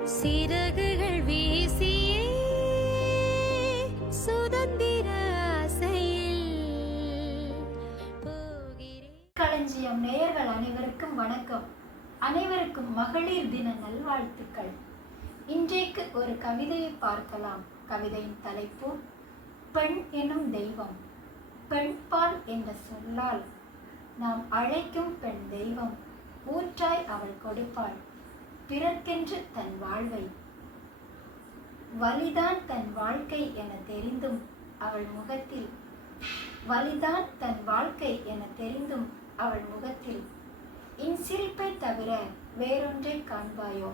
சிறகுகள் வீசியே சுதந்திர களஞ்சியம் நேயர்கள் அனைவருக்கும் வணக்கம். அனைவருக்கும் மகளிர் தின நல்வாழ்த்துக்கள். இன்றைக்கு ஒரு கவிதையை பார்க்கலாம். கவிதையின் தலைப்பு பெண் எனும் தெய்வம். பெண்பால் என்ற சொல்லால் நாம் அழைக்கும் பெண் தெய்வம். ஊற்றாய் அவள் கொடுப்பாள். பிறர்க்கென்று தன் வாழ்வை. வலிதான் தன் வாழ்க்கை என தெரிந்தும் அவள் முகத்தில். வலிதான் தன் வாழ்க்கை என தெரிந்தும் அவள் முகத்தில். இன்சிரிப்பை தவிர வேறொன்றை காண்பாயோ?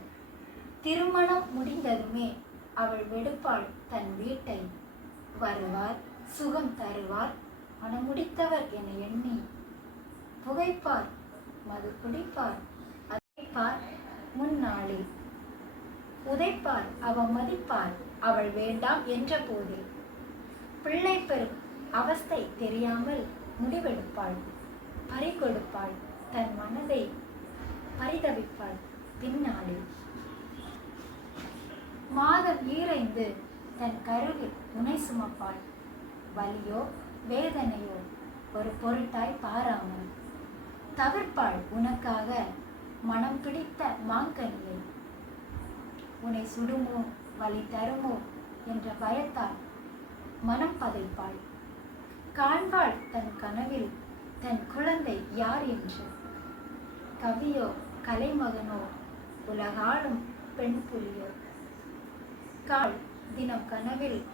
திருமணம் முடிந்ததுமே அவள் வெடுப்பாள் தன் வீட்டை. வருவார் சுகம் தருவார் மனமுடித்தவர் என எண்ணி புகைப்பார் மது குடிப்பார் அதைப்பார் முன்னாளில் உதைப்பார் அவ மதிப்பார் அவள் வேண்டாம் என்ற போதே பிள்ளை பெறும் அவஸ்தை தெரியாமல் முடிவெடுப்பாள் பறிகொடுப்பாள் தன் மனதை பரிதவிப்பாள் பின்னாளில் மாதம் ஈரைந்து தன் கருவில் துணை சுமப்பாள். வலியோ வேதனையோ ஒரு பொருட்டாய் பாராமல் தவிர்ப்பாள் உனக்காக மனம் பிடித்த மாங்கனியை. உன்னை சுடுமோ வழி தருமோ? என்ற பயத்தால் மனம் பதைப்பாள். காண்பாள் தன் கனவில் தன் குழந்தை யார் என்று. கவியோ கலைமகனோ உலகாளும் பெண் புலியோ? கால் தினம் கனவில்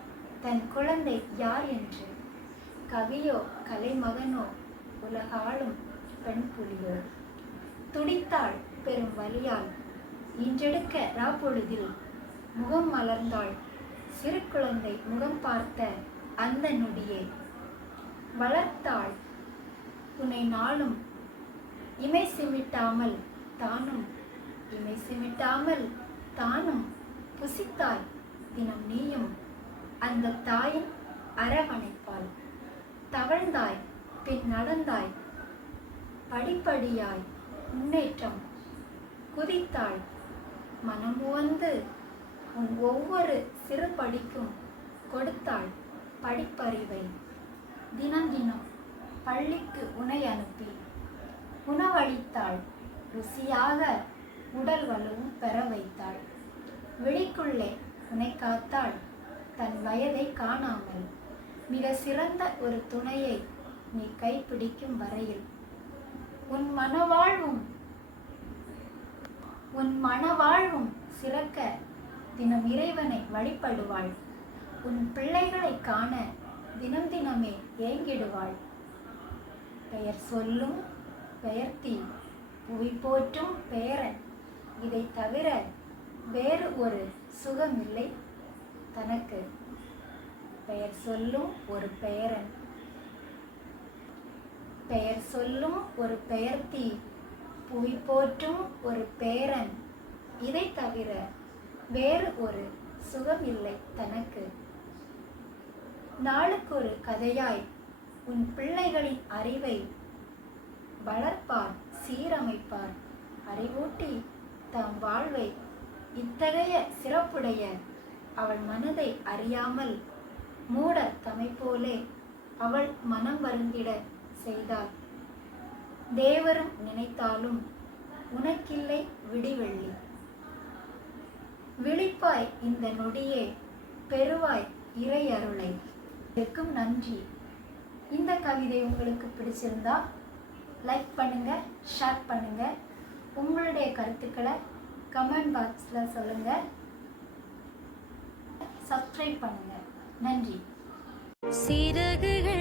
தன் குழந்தை யார் என்று. கவியோ கலைமகனோ உலகாளும் பெண் புலியோ? துடித்தாள் பெரும் வலியால். இன்றெடுக்க ராப்பொழுதில் முகம் மலர்ந்தாள். சிறு குழந்தை முகம் பார்த்த அந்த நொடியே. வளர்த்தாள். உன்னை நாளும் இமை சிமிட்டாமல் தானும் இமை சிமிட்டாமல் தானும் புசித்தாய். தினம் நீயும் அந்த தாயின் அரவணைப்பாள் தவழ்ந்தாய் பின் நடந்தாய் படிப்படியாய். முன்னேற்றம். குதித்தாள். மனமுவந்து உன் ஒவ்வொரு சிறு படிக்கும் கொடுத்தாள் படிப்பறிவை. தினம் தினம் பள்ளிக்கு உணை அனுப்பி உணவளித்தாள். ருசியாக உடல் வலுவும் பெற வைத்தாள். விழிக்குள்ளே உனை காத்தாள். தன் வயதை காணாமல். மிக சிறந்த ஒரு துணையை நீ கைப்பிடிக்கும் வரையில் உன் மனவாழ்வும் உன் மனவாழ்வும் சிறக்க தினம் இறைவனை வழிபடுவாள். உன் பிள்ளைகளை காண தினம் தினமே ஏங்கிடுவாள். பெயர் சொல்லும் பெயர்த்தி புவி போற்றும் பேரன். இதை தவிர வேறு ஒரு சுகமில்லை. தனக்கு பெயர் சொல்லும் ஒரு பெயரன் பெயர் சொல்லும் ஒரு பெயர்த்தி புவி போற்றும் ஒரு பேரன். இதை தவிர வேறு ஒரு சுகம் இல்லை தனக்கு. நாளுக்கு ஒரு கதையாய் உன் பிள்ளைகளின் அறிவை வளர்ப்பார் சீரமைப்பார். அறிவூட்டி தம் வாழ்வை இத்தகைய சிறப்புடைய அவள் மனதை அறியாமல் மூட தமை போலே அவள் மனம் வருந்திட செய்தார். தேவரும் நினைத்தாலும் உனக்கில்லை விடிவெள்ளி. விழிப்பாய் இந்த நொடியே பெறுவாய் இறை அருளை இருக்கும் நன்றி. இந்த கவிதை உங்களுக்கு பிடிச்சிருந்தா லைக் பண்ணுங்க ஷேர் பண்ணுங்க. உங்களுடைய கருத்துக்களை கமெண்ட் பாக்ஸில் சொல்லுங்க. சப்ஸ்கிரைப் பண்ணுங்க. நன்றி. சிறகுகள்